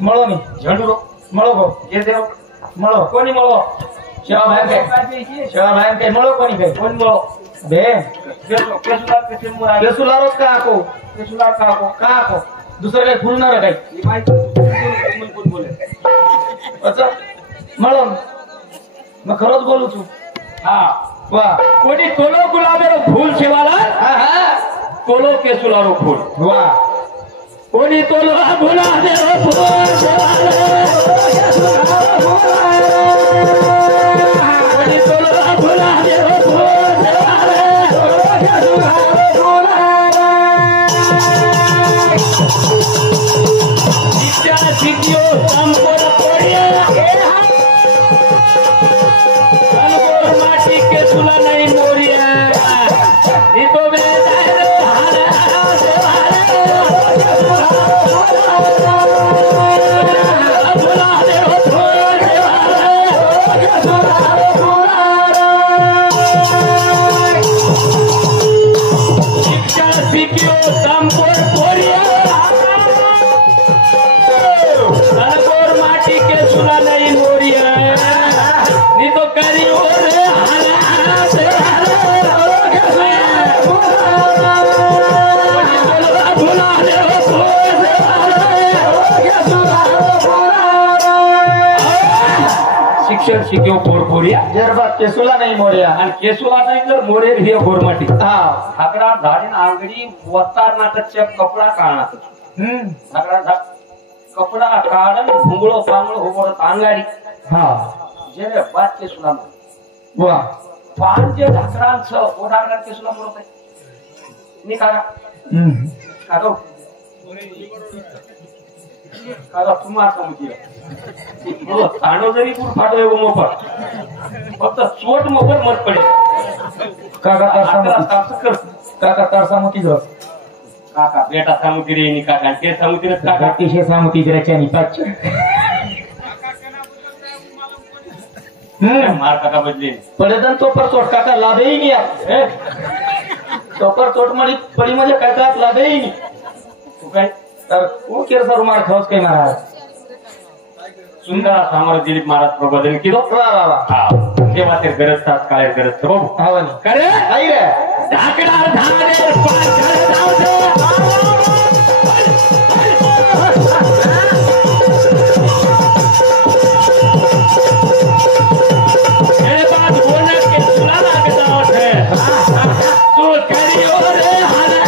मळो नाही झंडू मळो गो ये देव मळो कोणी मळो शेवा बाहेर काय मळो कोणी काय कोणी मळो बे केसुलारो का आको केसुलार का आको दुसरं काही फुलणार काही अच्छा मळो मग खरंच बोलू तू हा वा कोणी तोलो गुलाबेरो फूल शेवाला हा हा तोलो केसुलारो फूल वा कोणी तोलो गुलाबेरो फूल शेवाला कोणी तोलो गुलाबेरो फूल शेवाला सिटियो संपर पड़िया माटी के सुला नहीं मोरिया नी तो शिक्षण शिक्यो पोरपोरिया जरबा केसुला नाही मोर्या आणि केसुला नाही तर मोरे हे गोरमाटी हा हाकड़ा झाडीन आंगडी वतार नाटकच्या कपडा काढणार हाकड़ा कपडा काढन भुंगळो पांगळो होबरत आंगाडी हा जेरे बात केसुला वा पांचे ढाकरांच ओढागणार केसुला मोर काय नि काढा काढो काढा तुम्हाला समजियो बोलो ताणो जरी पूर फाटो एवो मोफत फक्त चोट मोफत मत पडे काका तार सामुती जो काका बेटा सामुती रे नि काका ते सामुती रे काका तिशे सामुती जराच्या नि पाच मार काका बदले पडेदन तो पर चोट काका लाभेही नाही आप तो पर चोट मडी पडी म्हणजे काय का लाभेही नाही तू काय तर वो केर सर मार खाऊस काय महाराज सुंदर सामर दिलीप महाराज प्रबोधन किलो वा वा वा तेव्हा ते गरजतात काय गरज बाबू हा करे आई रे ढाकडार धारे पाछळ धावते ये बात बोलने के सुनाना के दावत है तो करियो रे हला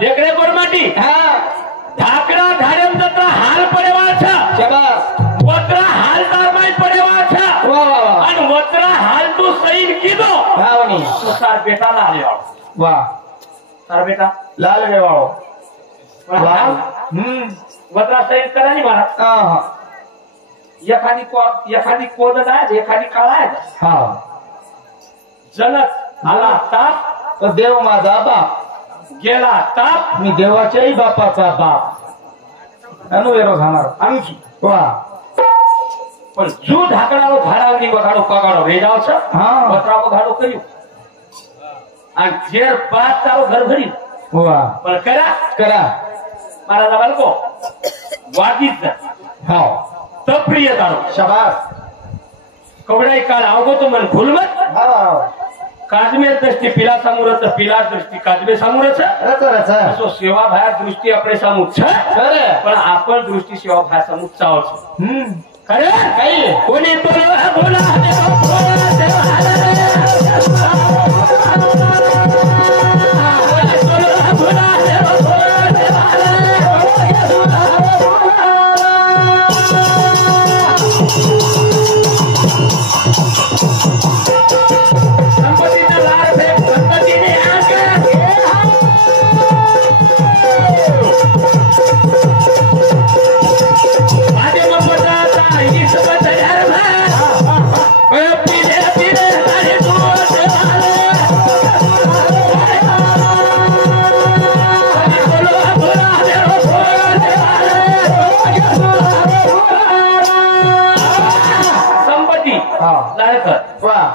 देखरे गोरमाटी ढाकड़ा धारम तत्र हाल पड़ेवा छा वत्रा हाल तारमाई पड़ेवा छा अन वत्रा हाल तो सही कीधो हावनी तो सार बेटा लाल वाळो वाह सार बेटा लाल वाळो वाह वत्रा सही करा नहीं मारा हां एखादी कोदड आहे एखादी काळा आहे हां जनक आला ताप तो देव माझा बाप गेला ताप मी देवाच्याही बापाचा बाप अनुवेरो जाणार आमची वा पण जो ढाकणारो झाडावरी बघाडो पगाडो रेजावच हा. पत्रा बघाडो करी आणि जेर बात तारो घर भरी वा पण करा करा महाराजा बालको वादीच हाव तप्रिय तारो शाबास कवडाई काळ आवगो तो मन भूलमत हाव काजमेर दृष्टी पिला समोरच पिला दृष्टी काजमे समोरच रच रच असो सेवा भाया दृष्टी आपले समोर खरे पण आपण दृष्टी सेवा भाया समोर चावच खरे काही कोणी बोला बोला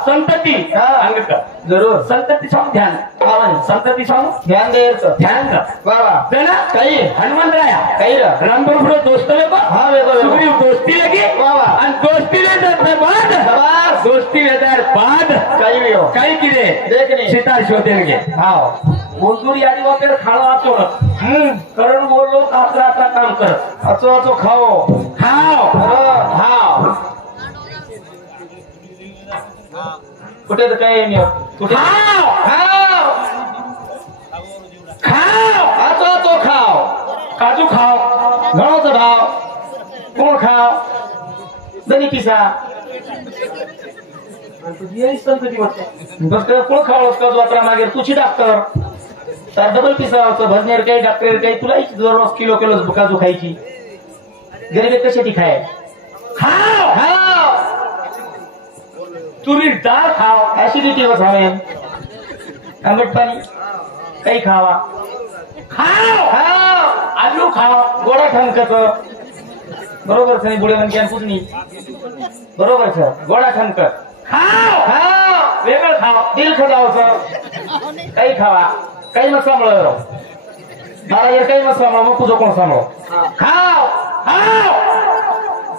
संतती जरूर संतती सांग ध्यान संतती सांग ध्यान द्यायचं ध्यान बाबा देना काही हनुमंतराया काही रामबरोबर दोस्त वेगो हा वेगो सुग्रीव दोस्ती लगी बाबा आणि दोस्ती ले बाद शाबास दोस्ती लेदार बाद काही वेगो काही किरे देखणे सीता शोधेंगे हाव मजदूरी आधी वगैरे खाणं वाचवलं करण बोललो आपला आपला काम करत अचो अचो खाओ खाव हाव कुठे तर काही नाही कुठे खाव खाव खाव अचो अचो खाओ काजू खाव घणोचा भाव कोण खाव दनी पिसा बस कोण खावस का जो आता मागे तुझी डॉक्टर तर डबल पिसावाचं भजनेर काही डॉक्टर काही तुला दररोज किलो किलो काजू खायची गरीब कशाची खाय खाव खाव तुरी डाळ खाव ऍसिडिटी वर हवेन आंबट पाणी काही खावा खाव खाव आलू खाव गोडा ठणकत बरोबर सनी बुडे म्हणजे कुठनी बरोबर सर गोडा ठणकत खाव खाव वेगळं खाव दिल खजावचं काही खावा काही मत सांभाळ मला यार काही मत सांभाळ मग तुझं कोण सांभाळ खाव खाव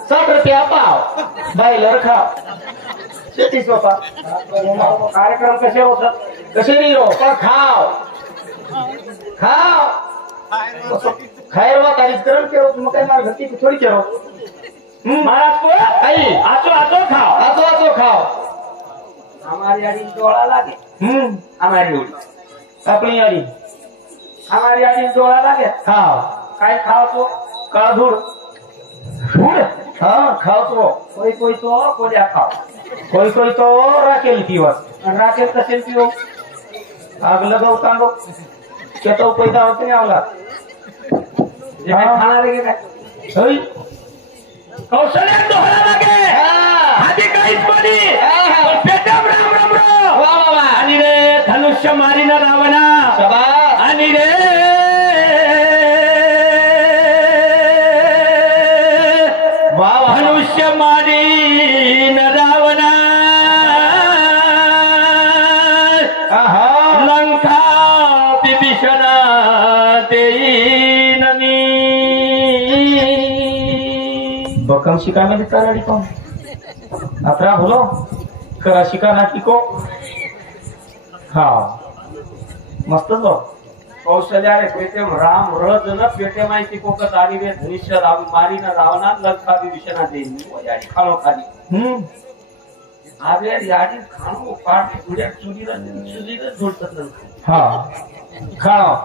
60 रुपया पाव बायलर खाव शेती सोपा कार्यक्रम कसे होतात कसे नाही रो पण खाव खाव खायरवा तारीख करण केरो मग काय मार घरती थोडी केरो महाराज को आई आचो आचो खाव आचो आचो खाव हमारी आड़ी जोड़ा लागे हमारी उड़ी आपली यारी हमारी आड़ी जोड़ा लागे खाव काय खाव तो काळधूळ धूळ हा खाव तो कोई कोई तो कोल्या खाव कोई तो राखेल पिवस राखेल कसे पिओ आग लगावता लो केतो पैदा होत नाही आवला जे काय खाणार आहे काय होय कौशल्या दोहरा लागे आधी काहीच कोणी पेटम राम राम राम वा वा वा आणि रे धनुष्य मारीना रावणा शाबास आणि रे वा वा धनुष्य मारीना रावणा आहा लंका विभीषणा देईन मी बकम शिका में ताराड़ी कौन अतरा बोलो करा शिका ना को हाँ मस्त बो कौशल्या रे पेटे राम रज न पेटे माहिती कोकत आली रे धनुष्य राव मारीन रावणा लंका विभीषणा देईन मी वो याडी खाणो खाली आवे याडी खाणो पाट पुढे चुलीला झोडतात हाँ खाओ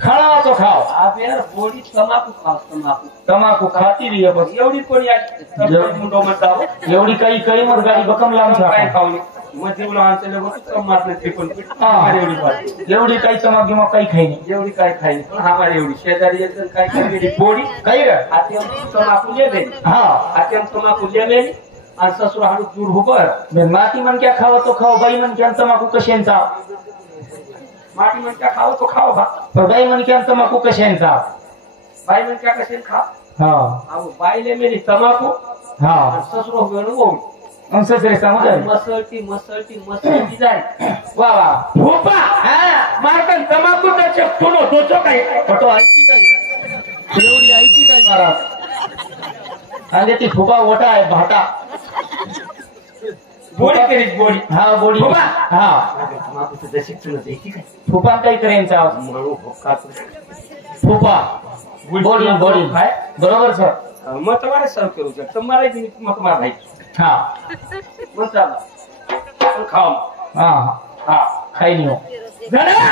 खाओ तो खाओ आवे बोडी तमाकू खाव तमाकू तमाकू खाती रही है बस एवढी कोणी याडी मुंडो मताव एवढी काही काही मर गाडी बकम लावून काय खा खावली मध्ये उलवांचे लोक कम मारले त्रिकोण पीठ हा. एवढी पाट एवढी काही चमक गिमक काही खाई नाही एवढी काय खाई पण हमारी एवढी शेजारी एक जण काय केली बोडी काही रे आते तमाकू ले हा आते तमाकू ले आणि ससुर हाडू दूर हुबर माती मन क्या खाओ तो खाओ बाई मन क्या तमाकू कशेंचा माटी म्हणता खाव तो खाव बा पर बाई मन क्या तमाकू कशेंचा बाई म्हणजे क्या कसे खा हा अहो बाईले मेली तमाकू हा ससरो गणू ससरे समजा मसळती मसळती मसळती जाय वा वा भोपा मारतान तमाकू त्याचे फुलो दोचो काही पटो आईची काही एवढी आईची काही महाराज आणि ती फुपा मोठा आहे भाटा गोडी करीत गोडी हा गोडी फुपा हा तमाकूचं दशिक्षण आहे ठीक आहे फुपा काही करेन आवाज म्हणू भोका फुपा बोडी बोडी बरोबर सर मग तुम्हाला सर्व करू शकतो मला मग तुम्हाला माहिती हा मग चला खाऊ हा हा खाई नाही हो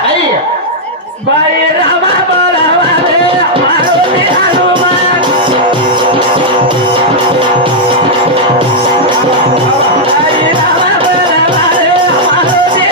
आई बाई रामा बोलावा रे मारुती हनुमान बाई रामा बोलावा रे मारुती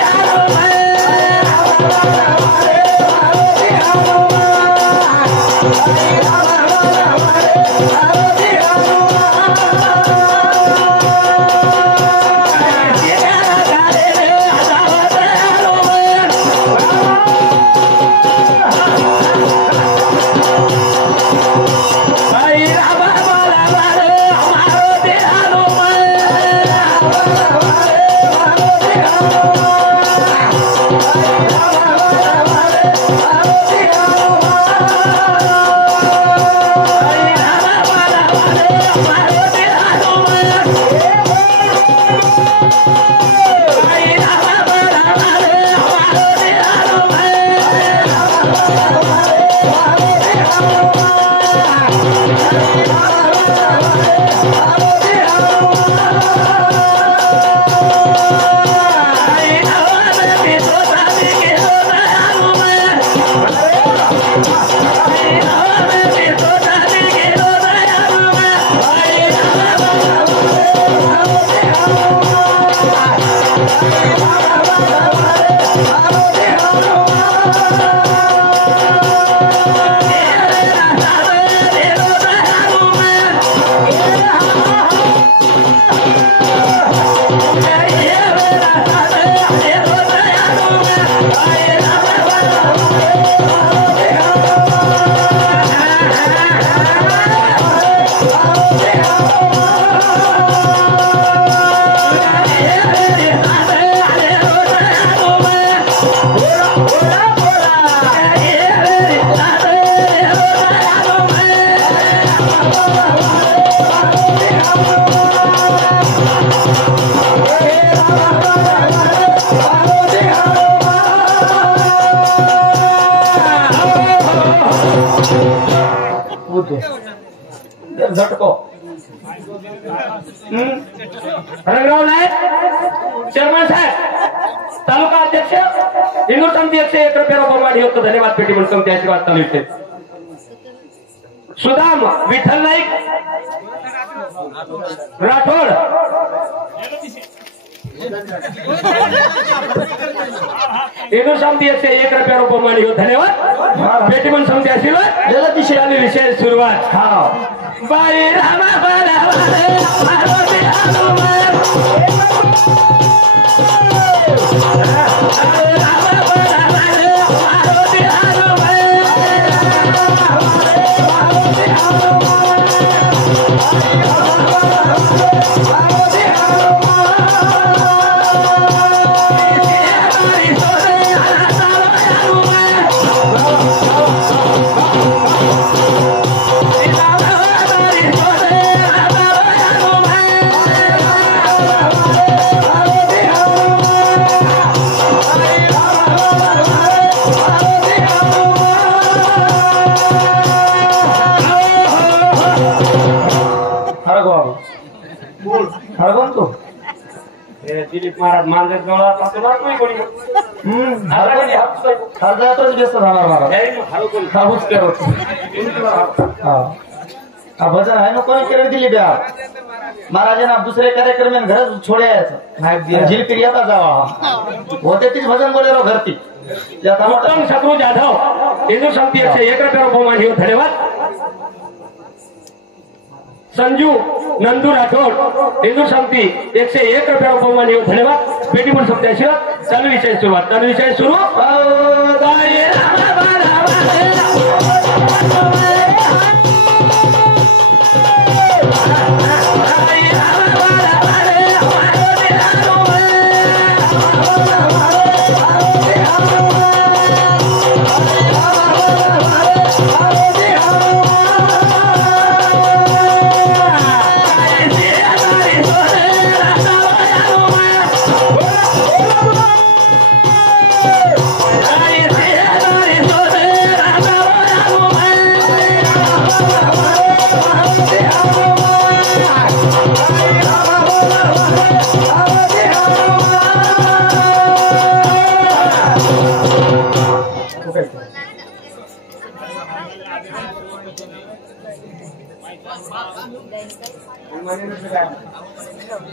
झटको रंगराव नायक चेअरमन साहेब तालुका अध्यक्ष हिंदू समिती 101 रुपये बहुमानी होतो धन्यवाद पेटी म्हणून समिती आशीर्वाद चालू इथे सुदाम विठ्ठल नाईक राठोड हिंदू समिती 101 रुपये बहुमानी होतो धन्यवाद पेटी म्हणून समिती आशीर्वाद जलदिशी चालू विषय सुरुवात हा बाई रामा बोलावा रे मारुती हनुमान रामा बोलावा रे मारुती हनुमान मारुती हनुमान दिलीप महाराज मांजर जवळ अर्धातच व्यस्त झाला भजन आहे ना कोणी केलं दिली द्या महाराजांना दुसरे कार्यक्रम घर छोड्याचं झिलपिरी येता जावा होते तीच भजन बोले रो घरती उत्तम शत्रू जाधव हिंदू समिती 101 रुपये बहुमान घेऊन धन्यवाद संजू नंदू राठोड हिंदू समिती 101 रुपये बहुमान घेऊन धन्यवाद पेटी म्हणून समिती आशीर्वाद चालू विषय सुरुवात चालू विषय सुरू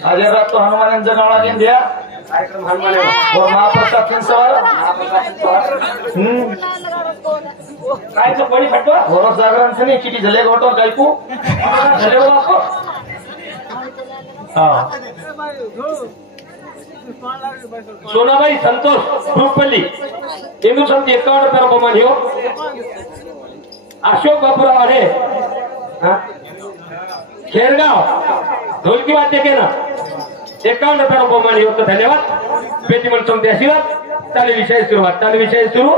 आज रात तो हनुमानांचं नाव लागेल द्या कार्यक्रम हनुमाने महाप्रसाद सवाल काय कोणी फटवा बरोबर जागरण नाही चिठी झाले गोटो गायकू झाले बापू हा सोनाबाई संतोष ग्रुपल्ली हिंदू संत 51 रुपये बमान हो अशोक बापूराव आहे खेरगाव ढोलकी वाद्य के ना 51 रुपये बमान हो. धन्यवाद बेटी मन समते आशीर्वाद. चालू विषय सुरुवात चालू विषय सुरू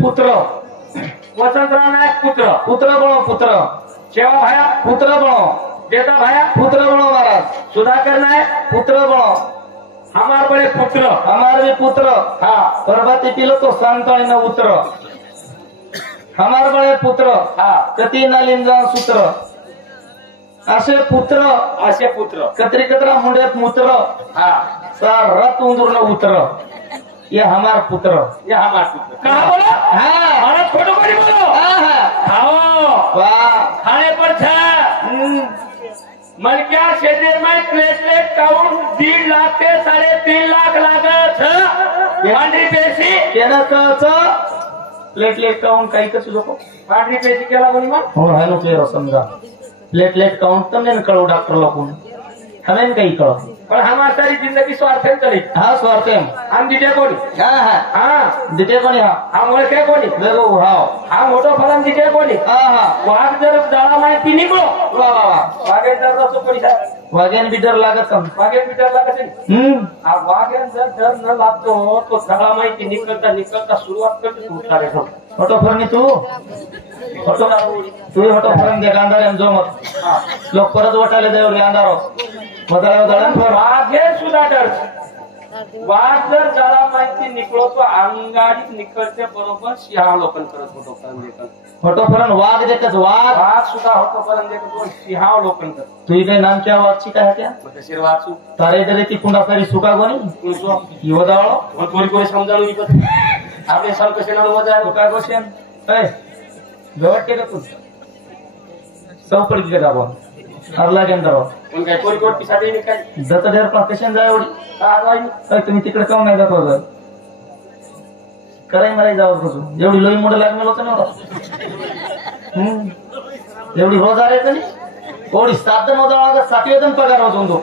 पुत्र वसंतराव नायक पुत्र पुत्र बनो पुत्र शेवा भाया पुत्र बनो बेटा भाया पुत्र बनो महाराज सुधाकर नायक पुत्र बनो हमार बड़े पुत्र हमारे भी पुत्र हा पर्वती पिलो तो सांताळी न उतर हमार बड़े पुत्र हा कती नलिंजा सूत्र असे पुत्र कतरी कतरा मुंडे मूत्र हा सार रत उंदूर न उतर ये हमार पुत्र ये हमार पुत्र कहा बोलो हाँ हमारा फोटो करी बोलो खाओ वाह खाने पर था मन क्या शरीर में प्लेटलेट काउंट 1.5 लाख से 3.5 लाख लागत पांढरी पेशी केना कच प्लेटलेट काउंट काही कसं लोक पांढरी पेशी केला कोणी मग हो है नो क्लियर समझा प्लेटलेट काउंट तमने न कळो डॉक्टर लोकून हमें काही कळो पण हमारी सारी जिंदगी स्वार्थ चली हाँ स्वार्थ हम दिते कोणी हाँ हाँ हाँ दिते कोणी हाँ हम ओळखे कोणी देखो हाँ हा मोठो फलम दिते कोणी हाँ हाँ वाघ जर जाळा माहिती निघलो वाह वाह वाह वाघेन जर रसो कोणी वागेन भी डर लागत सम वाघेन बिटर लागत हा वाघेन जर डर न लागतो तो जाळा माहिती निकलता सुरुवात करते सुटणारे फोटो फरनी तू फोटो फरन दे गांधार जो मत लोक परत वटाले देव गांधारो वाघे सुद्धा डर वाघ जर जाळा माहिती निकलो तो अंगाडीत निकलते बरोबर सिंहा लोकन करत फोटो फरन वाघ देखत वाघ सुद्धा होतो पर्यंत देखत सिंहा लोकन करत तुझी काही नाम क्या वाघची काय त्या शिर वाचू तारे तरी ती कुंडा सारी सुका गोनी युवदावळ कोणी कोणी समजावून विकत आपले सर कसे ना मजा सुका गोशन गवट का तू चौपड की का आपण हरला गेंदर पण काय कोणी कोण पिसाडे काय दत्त ढेर पण कशाने जाय एवढी तुम्ही तिकडे काऊन नाही जात होत कराय मला जावं कसं एवढी लोई मोठं लागणार होतं ना एवढी रोज आले नाही एवढी 7 जण होता 7 जण पगार होतो तो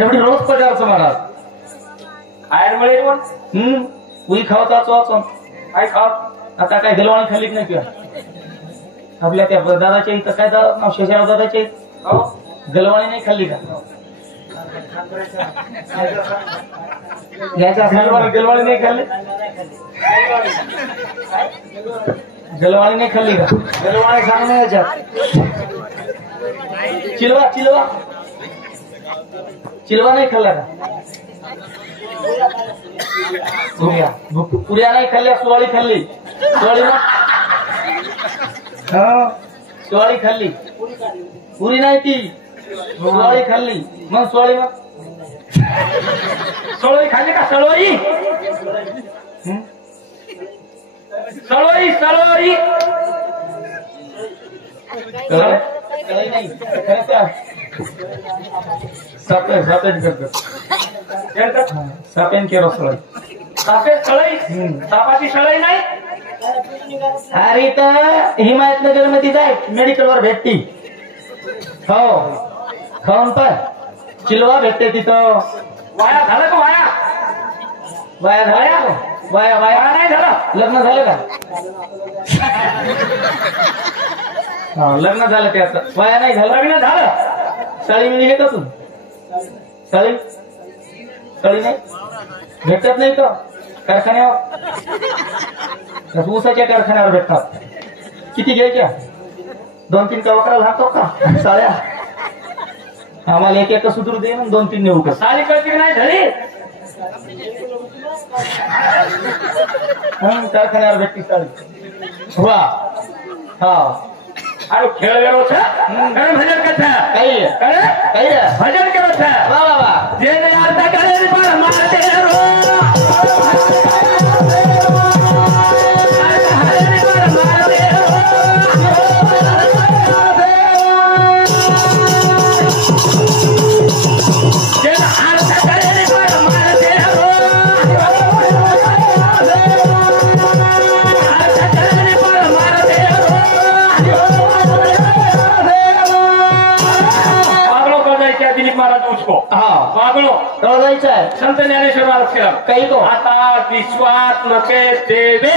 एवढी रोज पगारचं महाराज खायला मिळेल पण उई खावता चोच काय खाव आता काय गलवाणी खाल्लीच नाही किंवा आपल्या त्या दादाच्या इथं काय नाव शेषराव दादाच्या इथं गलवाणी नाही खाल्ली का याच्या गलवाणी नाही खाल्ली गलवाणी नाही खाल्ली का गलवाणी सांगणे याच्यात चिलवा चिलवा चिलवा नाही खाल्ला का पुऱ्या नाही खाल्ल्या सुवाळी खाल्ली सुवाळी सुवाळी खाल्ली पुरी नाही ती सुवाळी खाल्ली मग सुवाळी मग सळोई खाल्ली का सळोई? सळोई सळोई सापेन केरो सळई. सापे सळई सापाची सळई नाही. अरे तर हिमायतनगर मध्ये जाय मेडिकल वर भेटती. हो खाऊन पण चिलवा भेटते तिथं. वाया झालं का वाया? वाया झाल्या वाया वाया नाही झालं. लग्न झालं का? हा लग्न झालं त्याचं. वाया नाही झालं. लग्न झालं. साडी मिळली का तू? साडी साडी नाही भेटत नाही का कारखान्यावर? ऊसाच्या कारखान्यावर भेटतात. किती घ्यायच्या? 2-3 कवकरा घालतो का साड्या? आम्हाला एक सुधरू दे ना 2-3 नेऊ का? साडी कळती नाही झाली. कारखान्यावर भेटती साडी. वा हा अरे खेळ वेळो भजन कथा काही काही भजन करो वा वा वा जे आता करे पर मारते रो जायचं आहे. संत ज्ञानेश्वर महाराज केला काही तो आता विश्वास नके देवे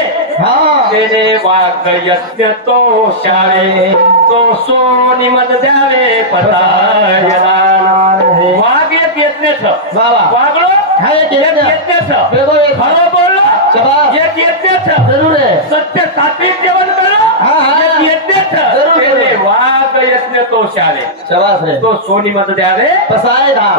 तेने वाग यज्ञ तो शाळे तो सोनी मत द्यावे पतायला. वाघ एक यज्ञ वागलो यज्ञ खरं बोललो एक यज्ञ जरूर आहे. सत्य सात्विक जेवण करो एक यज्ञ वाघ यज्ञ तो शाळे तो सोनी मत द्यावे पसायदा.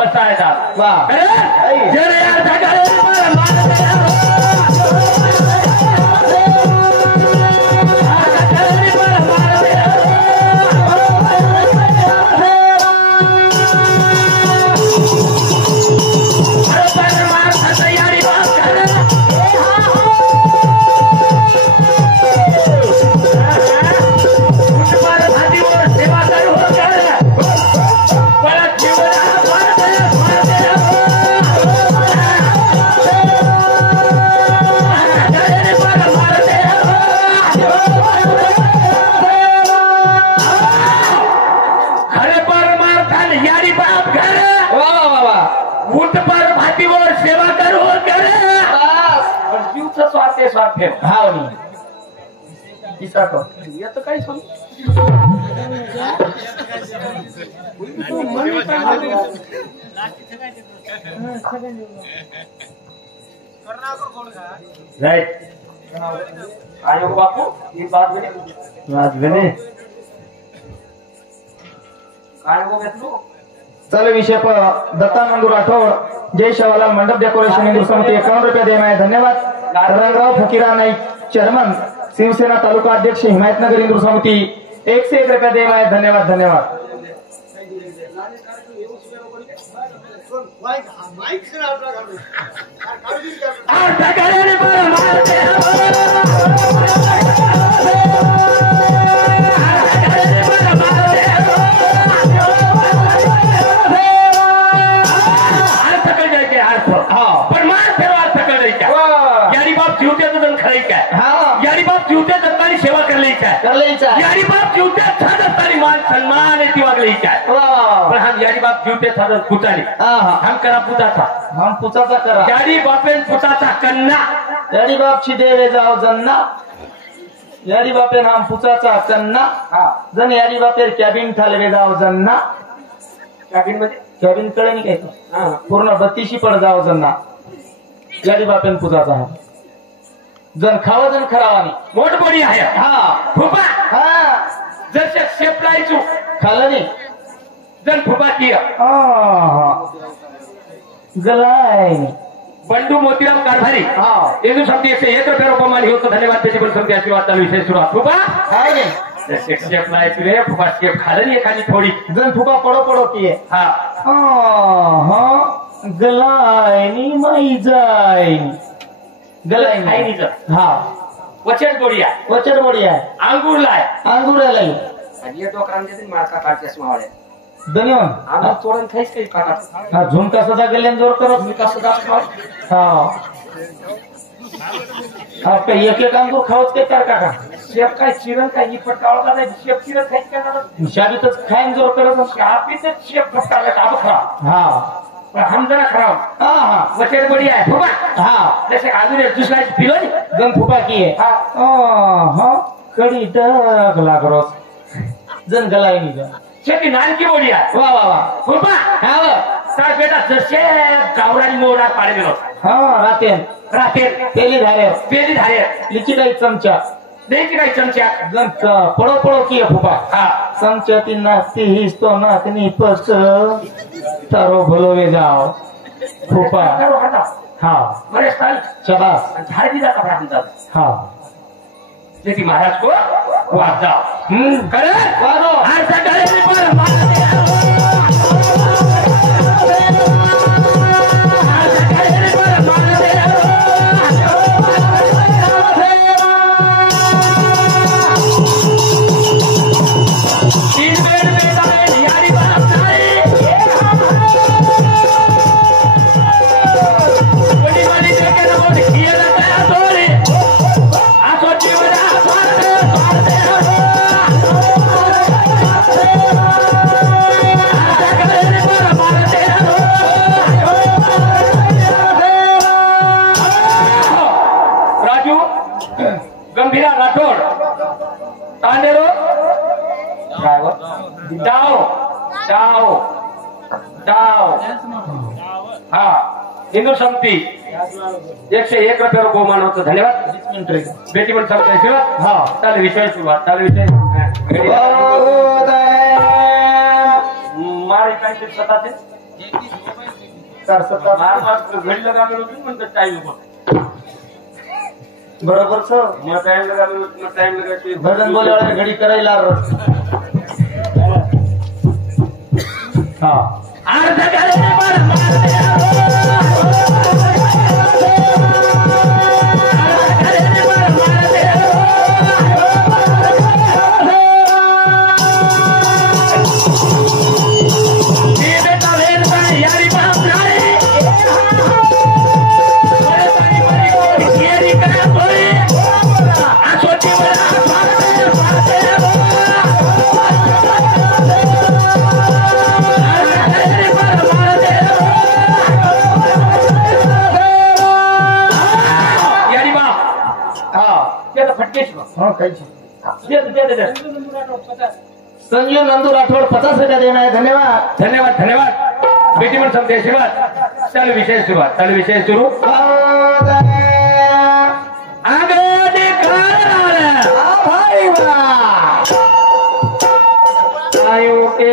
काही बापू ही बात बने काय घेतलो. चल विषय दत्ता नंदू राठोड जय शवालाल मंडप डेकोरेशन हिंदू समिती 51 रुपये देना है. धन्यवाद. रंगराव फकीरा नाईक चेअरमन शिवसेना तालुका अध्यक्ष हिमायतनगर हिंदू समिती 101 रुपये देना है. धन्यवाद धन्यवाद. यारी बाप जीवत्या दत्तानी सेवा यारी बाप जीवत्या दत्तानी मान सन्मान येते वागली पण हम यारी बाप जीवत्या साधत पुतानी हम करा पुताचा हम पुताचा करा. यारी बापेन पुताचा कन्ना यारी बाप देवे जाओ जन्ना यारी बापेन हम पुताचा कन्ना जन यारी बापेर कॅबिन थालवे जाओ जन्ना. कॅबिन मध्ये कॅबिन कळे नाही काय पूर्ण 32 पड जाओ जन्ना. यारी बापेन पुताचा जण खावा जण खरावानी मोठ बडी आहे. फुफा जर शेप लायचो खाल्लं नाही जण फुफा किया गलाय बंडू मोतीराम कारभारी हिंदू समिती 101 रुपये रुपये होतो. धन्यवाद. त्याची पण समिती आशीर्वाद विषय सुरू आहे. फुफा शेप लायचो रे फुफा शेप खाल्लं नाही एखादी थोडी जण फुफा पडो पडो की गलायनी माई जाय गलायनी खायनीचं हा वचन गोडी आहे वचन बडी आहे अंगूरला आहे अंगुराला आणि ये डोकरांचे मारका काढतेस मावळे धन्यवाद आम्हाला चोरण खायच काही काढा हा झुमका सुद्धा गेल्यान जोर करत मी कसं दास खाव हा आपका एक एक अंगूर खावच काय तर काका शेप काय चिरण काय ही फटकावला नाही शेप चिरण खायच काय ना शाबीतच खाईन जोर करत आपीच शेप फटकावला काब खरा हा पण हमजरा खराब हा हा वचन गोडी आहे फुबा हा जसे अजून एक दुसरा पिलो गन फुपा की आहे हा कडी टाक लागरोस जन गलायनी जा शेती नानकी बोडी आहे वा वा वा फुबा हा तर बेटा जसे गावरानी मोडा पाडे गेलो हा रातेन राहते पेली धारे पेरी धारे लिची काही चमचा द्यायची काही चमच्या जन पडो पडो की आहे फुपा हा चमचा ती नाचती हिस तो नाचनी पस तारो भलोवे जाओ फुपा हा बरे स्थान शबास झाड भी जाता म्हणतात हा शेती महाराज को वाजा करे वाजो आज सकाळी पर मारते गंभीरा राठोड तांडेरो डाव डाव डाव हा हिंदू संमती 101 रुपये बहुमान होतं धन्यवाद बेटी पण सांगते हा चालेल विषय सुरुवात चालेल विषय मार काय स्वतःचे मार घडी लगावे होती म्हणतात टाईम बरोबर सर मग टाइम लगावे टाइम लगावे भजन बोले वाले घडी करायला हा अर्ध करे संजीव नंदू राठोड 50 रुपये देना है धन्यवाद धन्यवाद धन्यवाद बेटी पण समजे आशीर्वाद चालू विषय सुरुवात चालू विषय सुरू आयो के